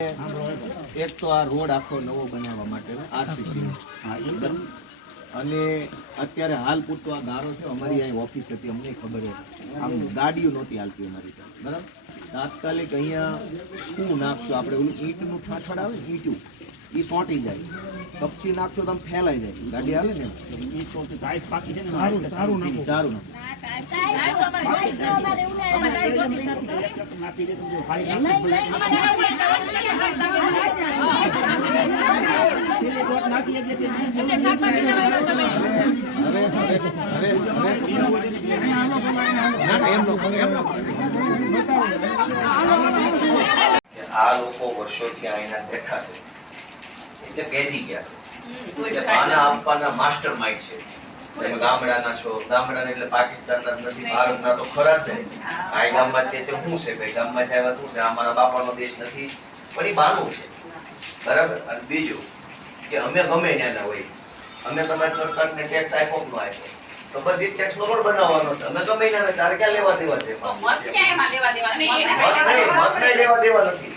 એક તો આ રોડ આખો નવો બનાવવા માટે આરસીસી અને અત્યારે હાલ પૂરતો આ ગારો છે. અમારી અહીં ઓફિસ હતી, અમને ખબર હતી આમ ગાડીઓ નહોતી હાલતી અમારી ત્યાં, બરાબર. તાત્કાલિક અહીંયા શું નાખશો આપણે, ઓલું ઈંટનું ઠાઠડ આવે ને, ઈંટું એ સોંટી જાય, કપચી નાખશો તો આમ ફેલાઈ જાય, ગાડી હાલે ને સારું નાખો. આ લોકો વર્ષોથી અહીંના બેઠા છે એટલે બેસી ગયા છે, બાના આપવાના માસ્ટર માઇન્ડ છે. તમે ગામડાના છો, ગામડાના એટલે પાકિસ્તાનના નથી, ભારતના તો ખરા જ ને. આ ગામમાં તે શું છે ભાઈ, ગામમાં આવ્યા શું છે, અમારા બાપાનો દેશ નથી, પણ એ બાનું છે, બરાબર. અને બીજું કે અમે ગમે ત્યાંના હોય, અમે તમારી સરકારને ટેક્સ આપ્યો ન આપ્યો તો બસ એ ટેક્સ નો રોડ બનાવવાનો છે. અમે ગમે ત્યાંના, તારે ક્યાં લેવા દેવા છે? મત નહીં લેવા દેવા નથી.